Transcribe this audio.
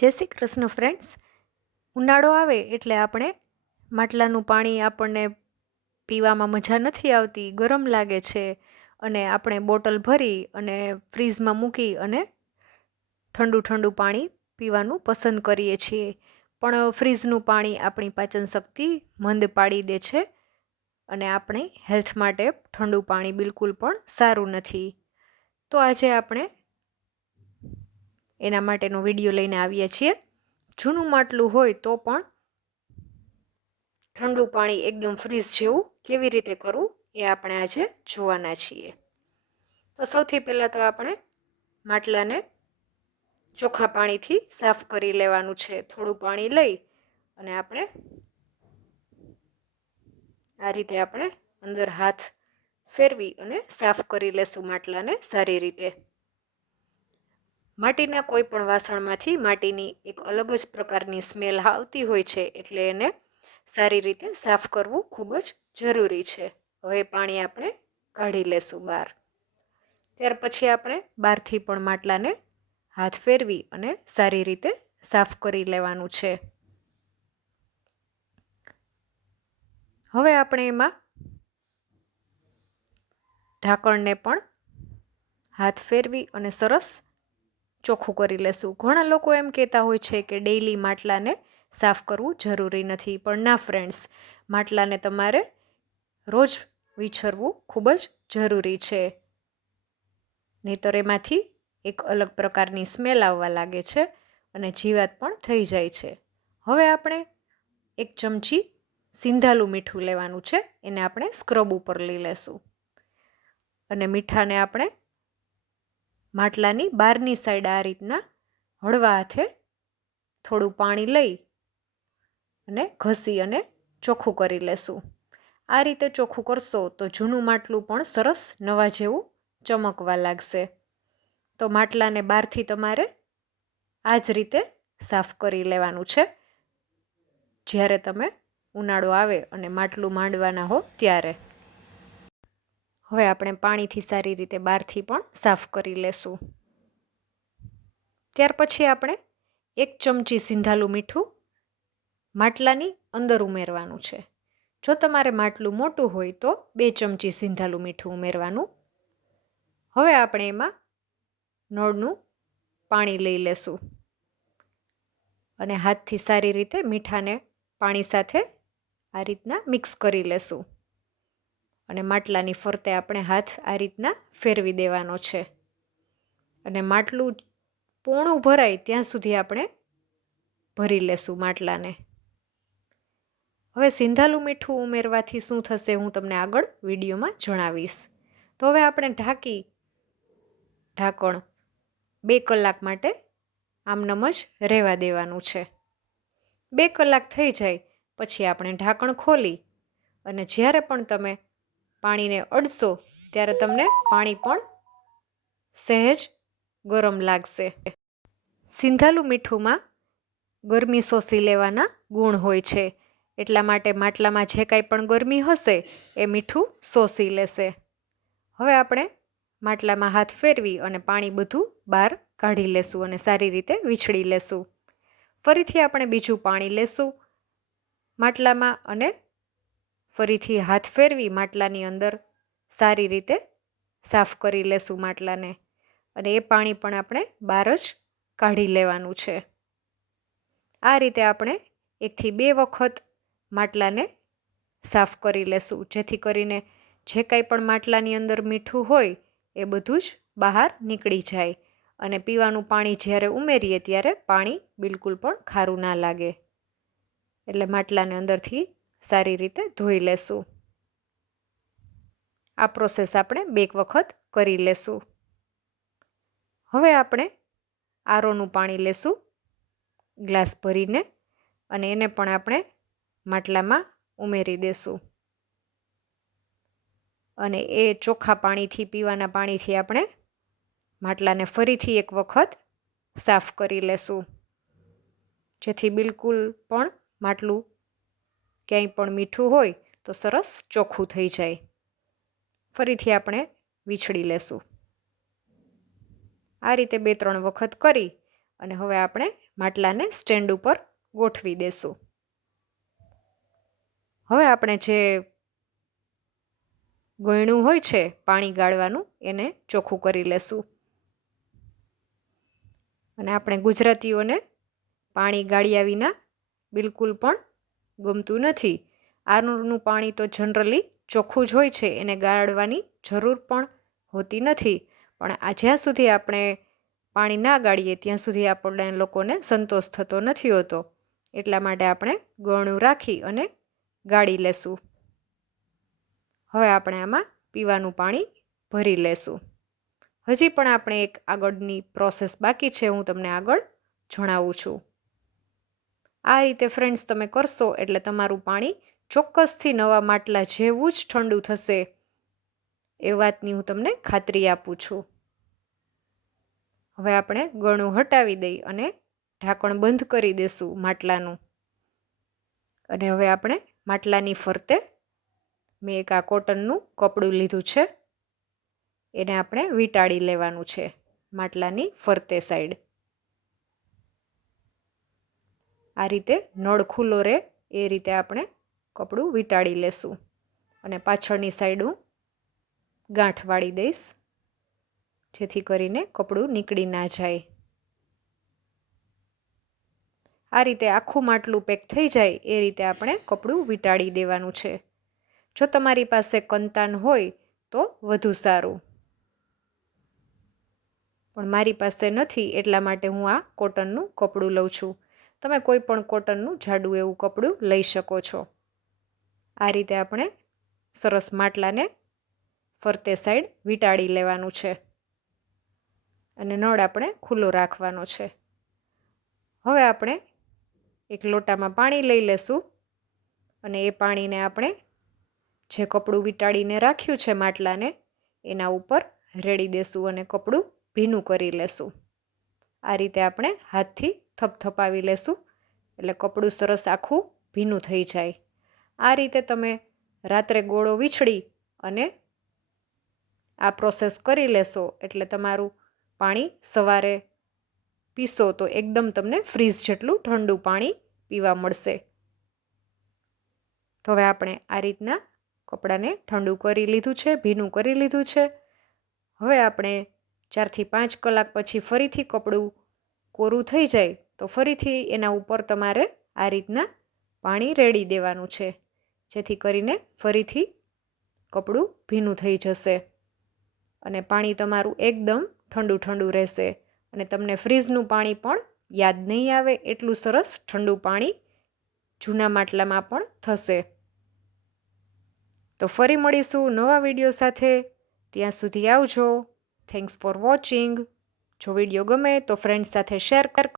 જય શ્રી કૃષ્ણ ફ્રેન્ડ્સ ઉનાળો આવે એટલે આપણે માટલાનું પાણી આપણને પીવામાં મજા નથી આવતી, ગરમ લાગે છે અને આપણે બોટલ ભરી અને ફ્રીઝમાં મૂકી અને ઠંડુ ઠંડુ પાણી પીવાનું પસંદ કરીએ છીએ. પણ ફ્રીઝનું પાણી આપણી પાચન શક્તિ મંદ પાડી દે છે અને આપણી હેલ્થ માટે ઠંડુ પાણી બિલકુલ પણ સારું નથી. તો આજે આપણે એના માટેનો વીડિયો લઈને આવીએ છીએ. જૂનું માટલું હોય તો પણ ઠંડુ પાણી એકદમ ફ્રીઝ જેવું કેવી રીતે કરવું એ આપણે આજે જોવાના છીએ. તો સૌથી પહેલાં તો આપણે માટલાને ચોખ્ખા પાણીથી સાફ કરી લેવાનું છે. થોડું પાણી લઈ અને આપણે આ રીતે આપણે અંદર હાથ ફેરવી અને સાફ કરી લેશું માટલાને સારી રીતે. માટીના કોઈ પણ વાસણમાંથી માટીની એક અલગ જ પ્રકારની સ્મેલ આવતી હોય છે એટલે એને સારી રીતે સાફ કરવું ખૂબ જ જરૂરી છે. હવે પાણી આપણે કાઢી લેશું બહાર. ત્યાર પછી આપણે બહારથી પણ માટલાને હાથ ફેરવી અને સારી રીતે સાફ કરી લેવાનું છે. હવે આપણે એમાં ઢાંકણને પણ હાથ ફેરવી અને સરસ ચોખ્ખું કરી લેશું. ઘણા લોકો એમ કહેતા હોય છે કે ડેઈલી માટલાને સાફ કરવું જરૂરી નથી. પણ ના ફ્રેન્ડ્સ માટલાને તમારે રોજ વિછરવું ખૂબ જ જરૂરી છે. નહીતર એમાંથી એક અલગ પ્રકારની સ્મેલ આવવા લાગે છે અને જીવાત પણ થઈ જાય છે. હવે આપણે એક ચમચી સિંધાલું મીઠું લેવાનું છે. એને આપણે સ્ક્રબ ઉપર લઈ લેશું. અને મીઠાને આપણે માટલાની બહારની સાઈડ આ રીતના હળવા હાથે થોડું પાણી લઈ અને ઘસી અને ચોખ્ખું કરી લેશું. આ રીતે ચોખ્ખું કરશો તો જૂનું માટલું પણ સરસ નવા જેવું ચમકવા લાગશે. તો માટલાને બહારથી તમારે આ જ રીતે સાફ કરી લેવાનું છે. જ્યારે તમે ઉનાળો આવે અને માટલું માંડવાના હો ત્યારે. હવે આપણે પાણીથી સારી રીતે બહારથી પણ સાફ કરી લેશું. ત્યાર પછી આપણે એક ચમચી સિંધાલું મીઠું માટલાની અંદર ઉમેરવાનું છે. જો તમારે માટલું મોટું હોય તો બે ચમચી સિંધાલું મીઠું ઉમેરવાનું. હવે આપણે એમાં નળનું પાણી લઈ લેશું. અને હાથથી સારી રીતે મીઠાને પાણી સાથે આ રીતના મિક્સ કરી લેશું. અને માટલાની ફરતે આપણે હાથ આ રીતના ફેરવી દેવાનો છે. અને માટલું પોણું ભરાય ત્યાં સુધી આપણે ભરી લેશું માટલાને. હવે સિંધાલું મીઠું ઉમેરવાથી શું થશે હું તમને આગળ વિડીયોમાં જણાવીશ. તો હવે આપણે ઢાંકી, ઢાંકણ બે કલાક માટે આમનમ જ રહેવા દેવાનું છે. બે કલાક થઈ જાય, પછી આપણે ઢાંકણ ખોલી અને જ્યારે પણ તમે પાણીને અડશો, ત્યારે તમને પાણી પણ સહેજ ગરમ લાગશે. સિંધાલું મીઠુંમાં ગરમી શોષી લેવાના ગુણ હોય છે. એટલા માટે માટલામાં જે કાંઈ પણ ગરમી હશે, એ મીઠું શોષી લેશે. હવે આપણે માટલામાં હાથ ફેરવી અને પાણી બધું બહાર કાઢી લેશું અને સારી રીતે વીછળી લેશું. ફરીથી આપણે બીજું પાણી લેશું. માટલામાં અને ફરીથી હાથ ફેરવી માટલાની અંદર સારી રીતે સાફ કરી લેશું માટલાને અને એ પાણી પણ આપણે બહાર જ કાઢી લેવાનું છે. આ રીતે આપણે એકથી બે વખત માટલાને સાફ કરી લેશું. જેથી કરીને જે કાંઈ પણ માટલાની અંદર મીઠું હોય એ બધું જ બહાર નીકળી જાય અને પીવાનું પાણી જ્યારે ઉમેરીએ ત્યારે પાણી બિલકુલ પણ ખારું ના લાગે. એટલે માટલાને અંદરથી સારી રીતે ધોઈ લેશું. આ પ્રોસેસ આપણે બે વખત કરી લેશું. હવે આપણે આરોનું પાણી લેશું, ગ્લાસ ભરીને, અને એને પણ આપણે માટલામાં ઉમેરી દેશું. અને એ ચોખ્ખા પાણીથી, પીવાના પાણીથી આપણે માટલાને ફરીથી એક વખત સાફ કરી લેશું. જેથી બિલકુલ પણ માટલું ક્યાંય પણ મીઠું હોય તો સરસ ચોખ્ખું થઈ જાય. ફરીથી આપણે વીછળી લેશું. આ રીતે બે ત્રણ વખત કરી અને હવે આપણે માટલાને સ્ટેન્ડ ઉપર ગોઠવી દેશું. હવે આપણે જે ગોયણું હોય છે, પાણી ગાળવાનું, એને ચોખ્ખું કરી લેશું. અને આપણે ગુજરાતીઓને પાણી ગાળ્યા વિના બિલકુલ પણ ગમતું નથી. આરનું પાણી તો જનરલી ચોખ્ખું જ હોય છે, એને ગાળવાની જરૂર પણ હોતી નથી. પણ આ જ્યાં સુધી આપણે પાણી ના ગાળીએ, ત્યાં સુધી આપણને લોકોને સંતોષ થતો નથી હોતો. એટલા માટે આપણે ગણું રાખી અને ગાળી લેશું. હવે આપણે આમાં પીવાનું પાણી ભરી લેશું. હજી પણ આપણે એક આગળની પ્રોસેસ બાકી છે, હું તમને આગળ જણાવું છું. આ રીતે ફ્રેન્ડ્સ તમે કરશો એટલે તમારું પાણી ચોક્કસથી નવા માટલા જેવું જ ઠંડુ થશે. એ વાતની હું તમને ખાતરી આપું છું. હવે આપણે ગણું હટાવી દઈ અને ઢાંકણ બંધ કરી દેશું માટલાનું. અને હવે આપણે માટલાની ફરતે મેં એક આ કોટનનું કપડું લીધું છે. એને આપણે વીંટાળી લેવાનું છે માટલાની ફરતે સાઈડ આ રીતે નળ ખુલ્લો રહે એ રીતે આપણે કપડું વીંટાળી લેશું. અને પાછળની સાઈડ હું ગાંઠ વાળી દઈશ, જેથી કરીને કપડું નીકળી ના જાય. આ રીતે આખું માટલું પેક થઈ જાય એ રીતે આપણે કપડું વીંટાળી દેવાનું છે. જો તમારી પાસે કંતાન હોય તો વધુ સારું. પણ મારી પાસે નથી એટલા માટે હું આ કોટનનું કપડું લઉં છું. તમે કોઈ પણ કોટનનું જાડું એવું કપડું લઈ શકો છો. આ રીતે આપણે સરસ માટલાને ફરતે સાઈડ વીંટાળી લેવાનું છે. અને નળ આપણે ખુલ્લો રાખવાનો છે. હવે આપણે એક લોટામાં પાણી લઈ લેશું અને એ પાણીને આપણે જે કપડું વીંટાળીને રાખ્યું છે માટલાને, એના ઉપર રેડી દેશું અને કપડું ભીનું કરી લેશું. આ રીતે આપણે હાથથી થપથપાવી લેશું. એટલે કપડું સરસ આખું ભીનું થઈ જાય. આ રીતે તમે રાત્રે ગોળો વીછળી અને આ પ્રોસેસ કરી લેશો. એટલે તમારું પાણી સવારે પીશો તો એકદમ તમને ફ્રીઝ જેટલું ઠંડુ પાણી પીવા મળશે. તો હવે આપણે આ રીતના કપડાને ઠંડુ કરી લીધું છે, ભીનું કરી લીધું છે. હવે આપણે ચારથી પાંચ કલાક પછી ફરીથી કપડું કોરું થઈ જાય. તો ફરીથી એના ઉપર તમારે આ રીતના પાણી રેડી દેવાનું છે, જેથી કરીને ફરીથી કપડું ભીનું થઈ જશે અને પાણી તમારું એકદમ ઠંડુ ઠંડુ રહેશે અને તમને ફ્રીજનું પાણી પણ યાદ નહીં આવે એટલું સરસ ઠંડુ પાણી જૂના માટલામાં પણ થશે. તો ફરી મળીશું નવા વીડિયો સાથે. ત્યાં સુધી આવજો. થેન્ક્સ ફોર વોચિંગ જો વીડિયો ગમે તો ફ્રેન્ડ્સ સાથે શેર કર